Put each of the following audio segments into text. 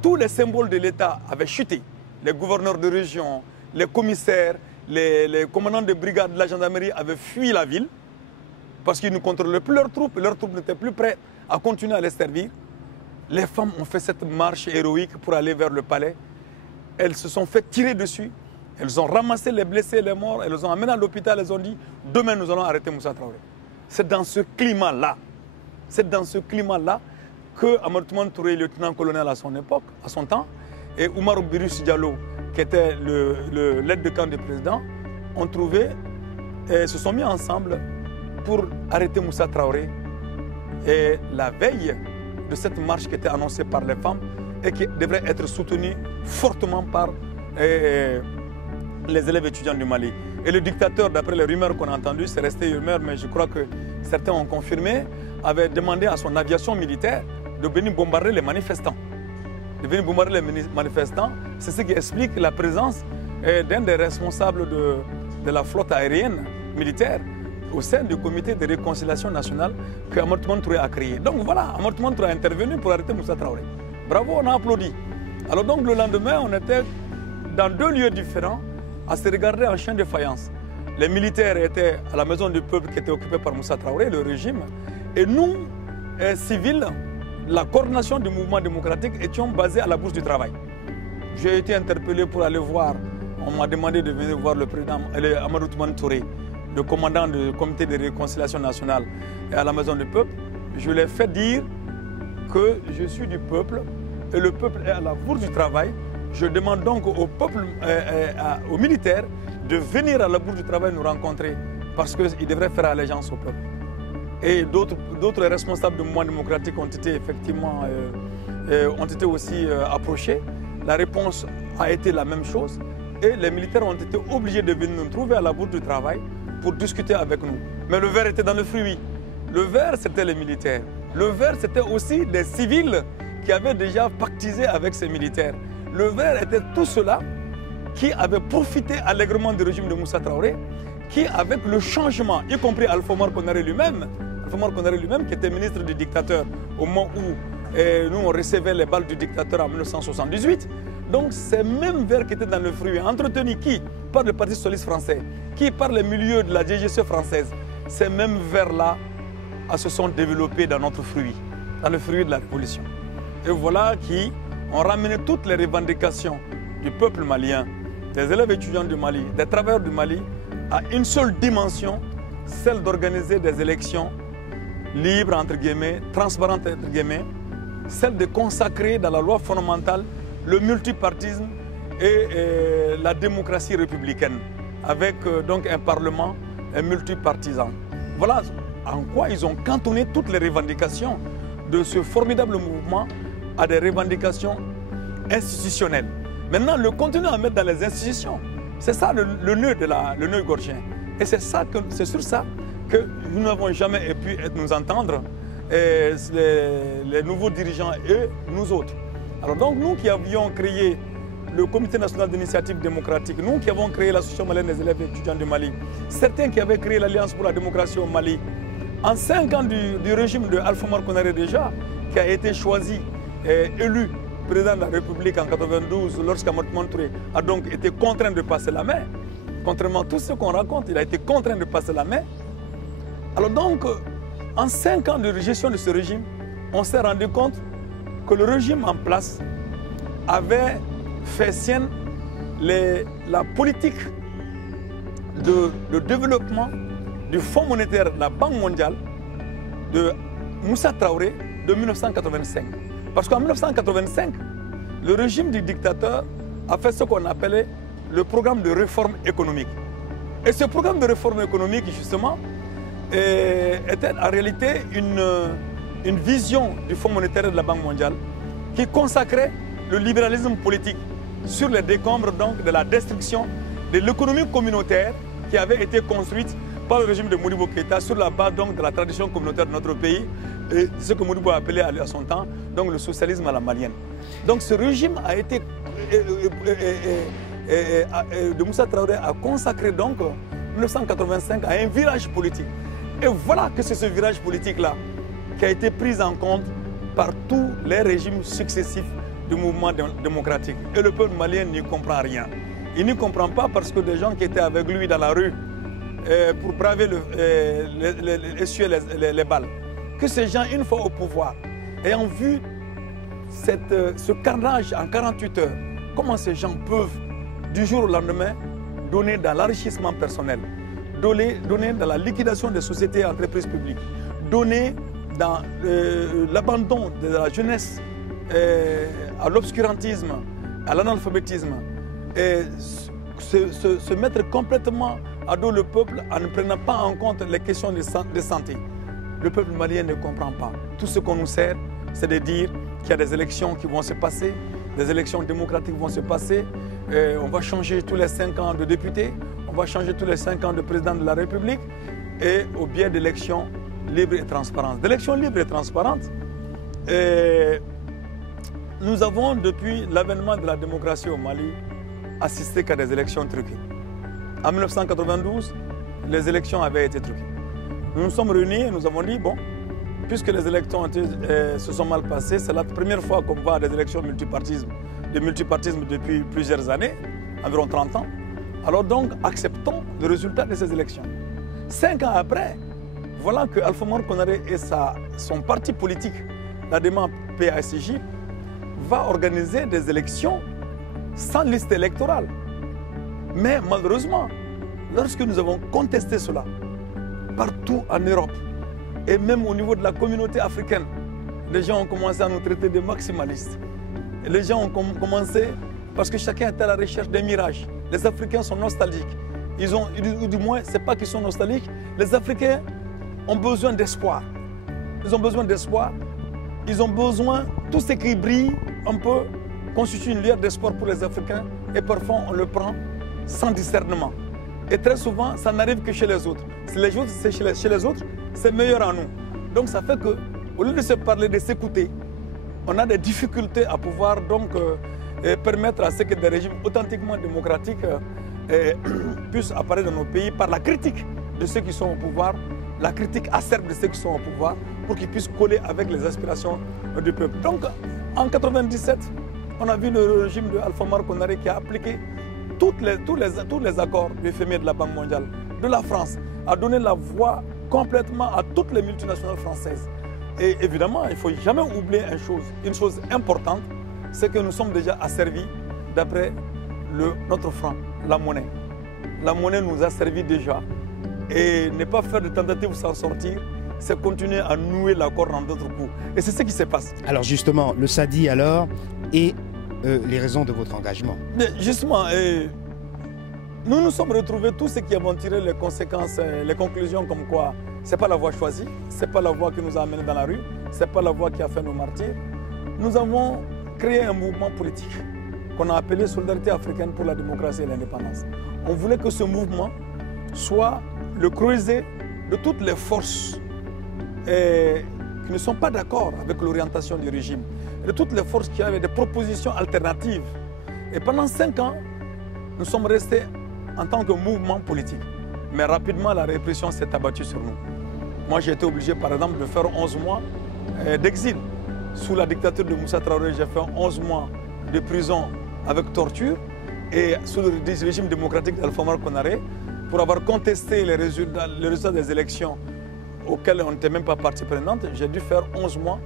tous les symboles de l'État avaient chuté. Les gouverneurs de région, les commissaires, les commandants de brigade de la gendarmerie avaient fui la ville parce qu'ils ne contrôlaient plus leurs troupes n'étaient plus prêtes à continuer à les servir. Les femmes ont fait cette marche héroïque pour aller vers le palais. Elles se sont fait tirer dessus. Elles ont ramassé les blessés, les morts. Elles les ont amenés à l'hôpital. Elles ont dit « Demain, nous allons arrêter Moussa Traoré ». C'est dans ce climat-là, que Amadou Toumani Touré, lieutenant-colonel à son époque, à son temps, et Oumar Birus Diallo, qui était l'aide de camp du président, ont trouvé et se sont mis ensemble pour arrêter Moussa Traoré. Et la veille de cette marche qui était annoncée par les femmes et qui devrait être soutenue fortement par les élèves étudiants du Mali. Et le dictateur, d'après les rumeurs qu'on a entendues, c'est resté rumeur, mais je crois que certains ont confirmé, avait demandé à son aviation militaire de venir bombarder les manifestants. De venir bombarder les manifestants, c'est ce qui explique la présence d'un des responsables de la flotte aérienne militaire au sein du comité de réconciliation nationale que Amadou Toumani Touré a créé. Donc voilà, Amadou Toumani Touré a intervenu pour arrêter Moussa Traoré. Bravo, on a applaudi. Alors donc le lendemain, on était dans deux lieux différents à se regarder en chien de faïence. Les militaires étaient à la maison du peuple qui était occupée par Moussa Traoré, le régime, et nous, civils, la coordination du mouvement démocratique, étions basés à la Bourse du Travail. J'ai été interpellé pour aller voir, on m'a demandé de venir voir le président Amadou Toumani Touré, le commandant du comité de réconciliation nationale et à la maison du peuple. Je lui ai fait dire que je suis du peuple et le peuple est à la Bourse du Travail. Je demande donc au peuple, aux militaires, de venir à la Bourse du Travail nous rencontrer parce qu'ils devraient faire allégeance au peuple. Et d'autres responsables du mouvement démocratique ont été effectivement aussi approchés. La réponse a été la même chose et les militaires ont été obligés de venir nous trouver à la Bourse du Travail pour discuter avec nous. Mais le verre était dans le fruit. Le verre, c'était les militaires. Le verre, c'était aussi des civils qui avaient déjà pactisé avec ces militaires. Le verre était tout cela qui avait profité allègrement du régime de Moussa Traoré, qui, avec le changement, y compris Alpha Omar Konaré lui-même, qui était ministre du dictateur au moment où nous on recevait les balles du dictateur en 1978. Donc ces mêmes vers qui étaient dans le fruit, entretenus qui par le Parti socialiste français, qui par les milieux de la DGSE française, ces mêmes vers-là se sont développés dans notre fruit, dans le fruit de la révolution. Et voilà qui ont ramené toutes les revendications du peuple malien, des élèves étudiants du Mali, des travailleurs du Mali, à une seule dimension, celle d'organiser des élections libres, entre guillemets, transparentes, entre guillemets, celle de consacrer dans la loi fondamentale le multipartisme et la démocratie républicaine, avec donc un parlement multipartisan. Voilà en quoi ils ont cantonné toutes les revendications de ce formidable mouvement à des revendications institutionnelles. Maintenant, le continuer à mettre dans les institutions, c'est ça le nœud gorgien. Et c'est sur ça que nous n'avons jamais pu nous entendre, les nouveaux dirigeants et nous autres. Alors donc, nous qui avions créé le Comité national d'initiative démocratique, nous qui avons créé l'Association malienne des élèves étudiants du Mali, certains qui avaient créé l'Alliance pour la démocratie au Mali, en 5 ans du régime de Alpha Omar Konaré déjà, qui a été choisi et élu président de la République en 1992, lorsqu'Amadou Toumani Touré a donc été contraint de passer la main. Contrairement à tout ce qu'on raconte, il a été contraint de passer la main. Alors donc, en 5 ans de gestion de ce régime, on s'est rendu compte que le régime en place avait fait sienne la politique de développement du Fonds monétaire de la Banque mondiale de Moussa Traoré de 1985. Parce qu'en 1985, le régime du dictateur a fait ce qu'on appelait le programme de réforme économique. Et ce programme de réforme économique, justement, était en réalité une vision du Fonds monétaire de la Banque mondiale qui consacrait le libéralisme politique sur les décombres donc, de la destruction de l'économie communautaire qui avait été construite par le régime de Modibo Keïta sur la base donc, de la tradition communautaire de notre pays et ce que Modibo a appelé à son temps donc, le socialisme à la malienne. Donc ce régime a été, de Moussa Traoré a consacré donc 1985 à un virage politique. Et voilà que c'est ce virage politique-là qui a été pris en compte par tous les régimes successifs du mouvement démocratique. Et le peuple malien n'y comprend rien. Il n'y comprend pas parce que des gens qui étaient avec lui dans la rue pour braver essuyer les balles, que ces gens, une fois au pouvoir, ayant vu ce carnage en 48 heures, comment ces gens peuvent, du jour au lendemain, donner dans l'enrichissement personnel, donner dans la liquidation des sociétés et entreprises publiques, donner dans l'abandon de la jeunesse à l'obscurantisme, à l'analphabétisme, et se mettre complètement à dos le peuple en ne prenant pas en compte les questions de santé. Le peuple malien ne comprend pas. Tout ce qu'on nous sert, c'est de dire qu'il y a des élections qui vont se passer, des élections démocratiques vont se passer, on va changer tous les 5 ans de députés, on va changer tous les 5 ans de président de la République, et au biais d'élections libres et transparentes. D'élections libres et transparentes, nous avons, depuis l'avènement de la démocratie au Mali, assisté qu'à des élections truquées. En 1992, les élections avaient été truquées. Nous nous sommes réunis et nous avons dit, bon, puisque les élections se sont mal passées, c'est la première fois qu'on va à des élections de multipartisme depuis plusieurs années, environ 30 ans. Alors donc, acceptons le résultat de ces élections. 5 ans après, voilà que Alpha Oumar Konaré et son parti politique, la demande PASJ, va organiser des élections sans liste électorale. Mais malheureusement, lorsque nous avons contesté cela, partout en Europe, et même au niveau de la communauté africaine, les gens ont commencé à nous traiter de maximalistes. Et les gens ont commencé, parce que chacun est à la recherche d'un mirage. Les Africains sont nostalgiques. Ou du moins, ce n'est pas qu'ils sont nostalgiques, les Africains ont besoin d'espoir. Ils ont besoin d'espoir. Ils ont besoin, tout ce qui brille un peu, constitue une lueur d'espoir pour les Africains. Et parfois, on le prend sans discernement. Et très souvent, ça n'arrive que chez les autres. Si les autres, c'est chez les autres, c'est meilleur en nous. Donc ça fait qu'au lieu de se parler, de s'écouter, on a des difficultés à pouvoir donc permettre à ce que des régimes authentiquement démocratiques puissent apparaître dans nos pays par la critique de ceux qui sont au pouvoir, la critique acerbe de ceux qui sont au pouvoir, pour qu'ils puissent coller avec les aspirations du peuple. Donc en 1997, on a vu le régime de Alpha Oumar Konaré qui a appliqué tous les accords du FMI et de la Banque mondiale, de la France, a donné la voix complètement à toutes les multinationales françaises. Et évidemment, il ne faut jamais oublier une chose importante, c'est que nous sommes déjà asservis d'après notre franc, la monnaie. La monnaie nous a servi déjà. Et ne pas faire de tentatives pour s'en sortir, c'est continuer à nouer l'accord dans d'autres coups. Et c'est ce qui se passe. Alors justement, le SADI alors, et les raisons de votre engagement. Mais justement, nous nous sommes retrouvés tous ceux qui avons tiré les conséquences, les conclusions comme quoi ce n'est pas la voie choisie, ce n'est pas la voie qui nous a amenés dans la rue, ce n'est pas la voie qui a fait nos martyrs. Nous avons créé un mouvement politique qu'on a appelé Solidarité africaine pour la démocratie et l'indépendance. On voulait que ce mouvement soit le creuset de toutes les forces qui ne sont pas d'accord avec l'orientation du régime, de toutes les forces qui avaient des propositions alternatives. Et pendant 5 ans, nous sommes restés en tant que mouvement politique. Mais rapidement, la répression s'est abattue sur nous. Moi, j'ai été obligé, par exemple, de faire 11 mois d'exil. Sous la dictature de Moussa Traoré, j'ai fait 11 mois de prison avec torture. Et sous le régime démocratique d'Alpha Oumar Konaré, pour avoir contesté les résultats des élections auxquelles on n'était même pas partie prenante, j'ai dû faire 11 mois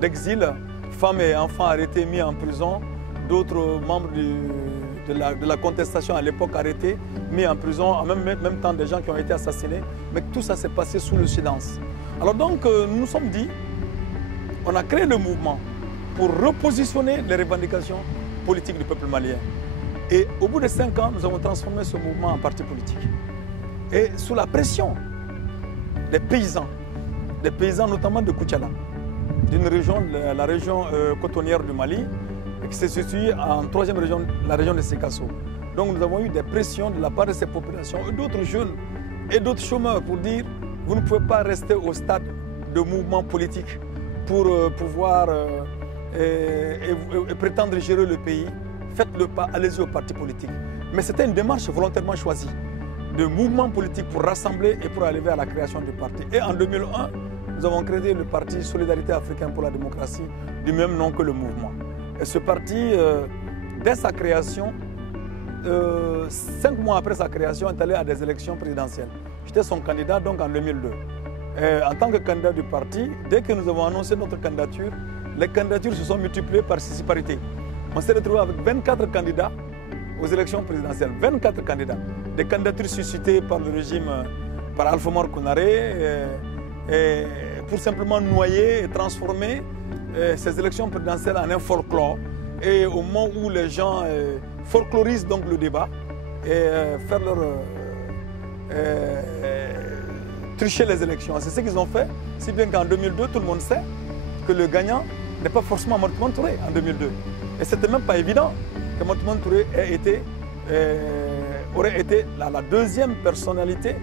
d'exil. Femmes et enfants arrêtés, mis en prison. D'autres membres de la contestation à l'époque arrêtés, mis en prison, en même temps des gens qui ont été assassinés. Mais tout ça s'est passé sous le silence. Alors donc, nous nous sommes dit, on a créé le mouvement pour repositionner les revendications politiques du peuple malien. Et au bout de 5 ans, nous avons transformé ce mouvement en parti politique. Et sous la pression des paysans notamment de Koutiala, d'une région, la région cotonnière du Mali, qui se situe en 3e région, la région de Sikasso. Donc nous avons eu des pressions de la part de ces populations et d'autres jeunes et d'autres chômeurs pour dire vous ne pouvez pas rester au stade de mouvement politique pour pouvoir et prétendre gérer le pays. Faites le pas, allez-y au parti politique. Mais c'était une démarche volontairement choisie de mouvement politique pour rassembler et pour arriver à la création du parti. Et en 2001, nous avons créé le parti Solidarité africaine pour la démocratie, du même nom que le mouvement. Et ce parti, dès sa création, 5 mois après sa création, est allé à des élections présidentielles. J'étais son candidat donc en 2002. Et en tant que candidat du parti, dès que nous avons annoncé notre candidature, les candidatures se sont multipliées par parité. On s'est retrouvé avec 24 candidats aux élections présidentielles. 24 candidats. Des candidatures suscitées par le régime, par Alpha Omar Konaré, pour simplement noyer et transformer ces élections présidentielles en un folklore. Et au moment où les gens folklorisent donc le débat et faire leur tricher les élections. C'est ce qu'ils ont fait, si bien qu'en 2002, tout le monde sait que le gagnant n'est pas forcément Mortimer Touré en 2002. Et ce n'était même pas évident que Mortimer Touré aurait été la deuxième personnalité.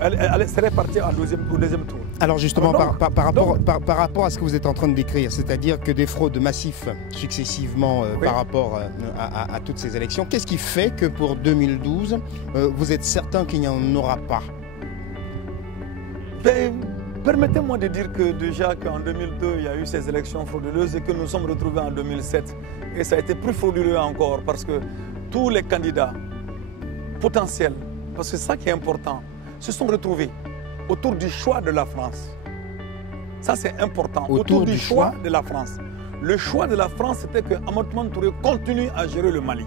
Elle serait partie au deuxième tour. Alors justement, par rapport à ce que vous êtes en train de décrire, c'est-à-dire que des fraudes massives successivement oui. Par rapport à toutes ces élections, qu'est-ce qui fait que pour 2012, vous êtes certain qu'il n'y en aura pas? Permettez-moi de dire que déjà qu'en 2002, il y a eu ces élections frauduleuses et que nous sommes retrouvés en 2007. Et ça a été plus frauduleux encore parce que tous les candidats potentiels, parce que c'est ça qui est important, se sont retrouvés autour du choix de la France. Ça, c'est important. Autour du choix de la France. Le choix de la France, c'était que Mortimer Touré continue à gérer le Mali.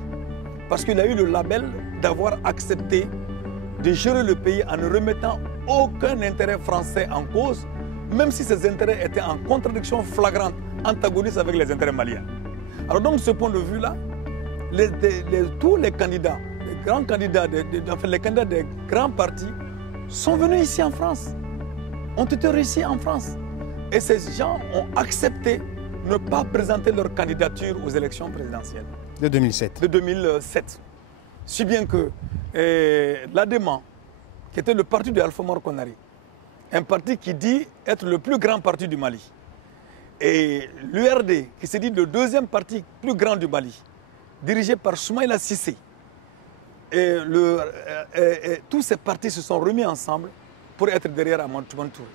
Parce qu'il a eu le label d'avoir accepté de gérer le pays en ne remettant aucun intérêt français en cause, même si ces intérêts étaient en contradiction flagrante, antagoniste avec les intérêts maliens. Alors donc, de ce point de vue-là, tous les candidats, les grands candidats, les candidats des grands partis sont venus ici en France, ont été réussis en France. Et ces gens ont accepté de ne pas présenter leur candidature aux élections présidentielles. De 2007. De 2007. Si bien que l'ADEMA, qui était le parti de Alpha Omar Konaré, un parti qui dit être le plus grand parti du Mali, et l'URD, qui se dit le deuxième parti plus grand du Mali, dirigé par Soumaïla Cissé, et tous ces partis se sont remis ensemble pour être derrière Mortimer Touré.